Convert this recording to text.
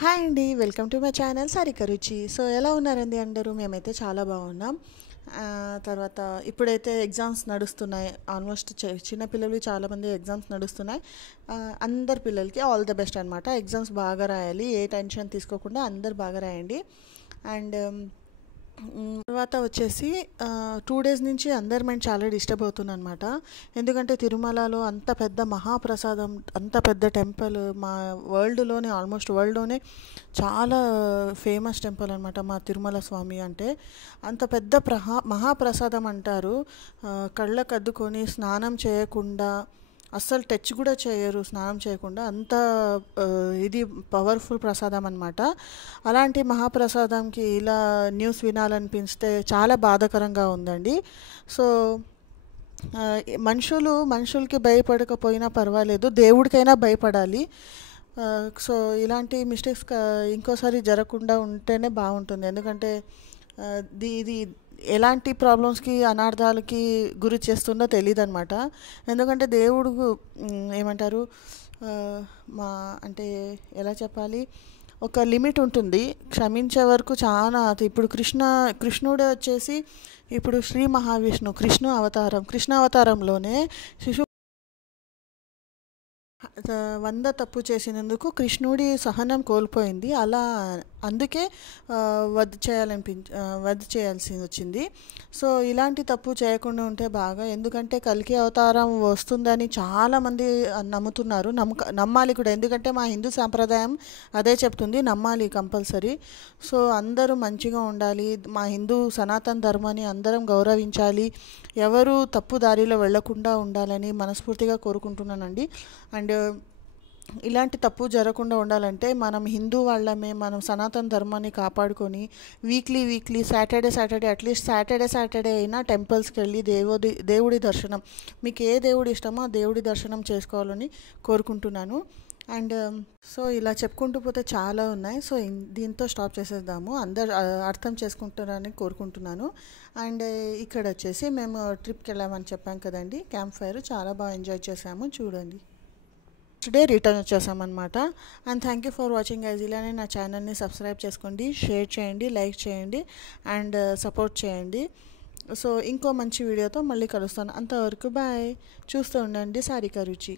Hi అండి. Welcome to my channel Sarika రుచి. So ఎలా ఉన్నారండి అందరూ? మేమైతే చాలా బాగున్నాం. తర్వాత ఇప్పుడైతే ఎగ్జామ్స్ నడుస్తున్నాయి. ఆల్మోస్ట్ చిన్న పిల్లలు చాలామంది ఎగ్జామ్స్ నడుస్తున్నాయి. అందరి పిల్లలకి ఆల్ ద బెస్ట్ అనమాట. ఎగ్జామ్స్ బాగా రాయాలి, ఏ టెన్షన్ తీసుకోకుండా అందరు బాగా రాయండి. అండ్ తర్వాత వచ్చేసి 2 డేస్ నుంచి అందరి మైండ్ చాలా డిస్టర్బ్ అవుతుందన్నమాట. ఎందుకంటే తిరుమలలో అంత పెద్ద మహాప్రసాదం, అంత పెద్ద టెంపుల్, మా వరల్డ్‌లోనే ఆల్మోస్ట్ వరల్డ్‌లోనే చాలా ఫేమస్ టెంపుల్ అనమాట మా తిరుమల స్వామి అంటే. అంత పెద్ద మహాప్రసాదం అంటారు. కళ్ళకద్దుకొని స్నానం చేయకుండా అస్సలు టచ్ కూడా చేయరు, స్నానం చేయకుండా. అంత ఇది పవర్ఫుల్ ప్రసాదం అనమాట. అలాంటి మహాప్రసాదంకి ఇలా న్యూస్ వినాలనిపిస్తే చాలా బాధాకరంగా ఉందండి. సో మనుషులకి భయపడకపోయినా పర్వాలేదు, దేవుడికైనా భయపడాలి. సో ఇలాంటి మిస్టేక్స్ ఇంకోసారి జరగకుండా ఉంటేనే బాగుంటుంది. ఎందుకంటే ఇది ఎలాంటి ప్రాబ్లమ్స్కి, అనార్థాలకి గురి చేస్తుందో తెలియదు అనమాట. ఎందుకంటే దేవుడు ఏమంటారు, మా అంటే ఎలా చెప్పాలి, ఒక లిమిట్ ఉంటుంది, క్షమించే వరకు చాలా. ఇప్పుడు కృష్ణుడు వచ్చేసి ఇప్పుడు శ్రీ మహావిష్ణు కృష్ణ అవతారంలోనే శిశు 100 తప్పు చేసినందుకు కృష్ణుడి సహనం కోల్పోయింది. అందుకే వధ చేయాల్సి వచ్చింది. సో ఇలాంటి తప్పు చేయకుండా ఉంటే బాగా. ఎందుకంటే కల్కి అవతారం వస్తుందని చాలామంది నమ్ముతున్నారు. నమ్మాలి కూడా, ఎందుకంటే మా హిందూ సాంప్రదాయం అదే చెప్తుంది, నమ్మాలి కంపల్సరీ. సో అందరూ మంచిగా ఉండాలి, మా హిందూ సనాతన ధర్మాన్ని అందరం గౌరవించాలి, ఎవరు తప్పు దారిలో వెళ్లకుండా ఉండాలని మనస్ఫూర్తిగా కోరుకుంటున్నానండి. అండ్ ఇలాంటి తప్పు జరగకుండా ఉండాలంటే మనం హిందూ వాళ్ళమే, మనం సనాతన ధర్మాన్ని కాపాడుకొని వీక్లీ సాటర్డే అట్లీస్ట్ సాటర్డే అయినా టెంపుల్స్కి వెళ్ళి దేవుడి దర్శనం, మీకు ఏ దేవుడు ఇష్టమో ఆ దేవుడి దర్శనం చేసుకోవాలని కోరుకుంటున్నాను. అండ్ సో ఇలా చెప్పుకుంటూ పోతే చాలా ఉన్నాయి. సో దీంతో స్టాప్ చేసేద్దాము. అందరు అర్థం చేసుకుంటారని కోరుకుంటున్నాను. అండ్ ఇక్కడ వచ్చేసి మేము ట్రిప్కి వెళ్ళామని చెప్పాం కదండి, క్యాంప్ ఫైర్ చాలా బాగా ఎంజాయ్ చేసాము. చూడండి, టుడే రిటర్న్ వచ్చేసామన్నమాట. And thank you for watching guys. ఇలానే నా ఛానల్ని సబ్స్క్రైబ్ చేసుకోండి, షేర్ చేయండి, లైక్ చేయండి అండ్ సపోర్ట్ చేయండి. సో ఇంకో మంచి వీడియోతో మళ్ళీ కలుస్తాను. అంతవరకు బాయ్. చూస్తూ ఉండండి సారిక రుచి.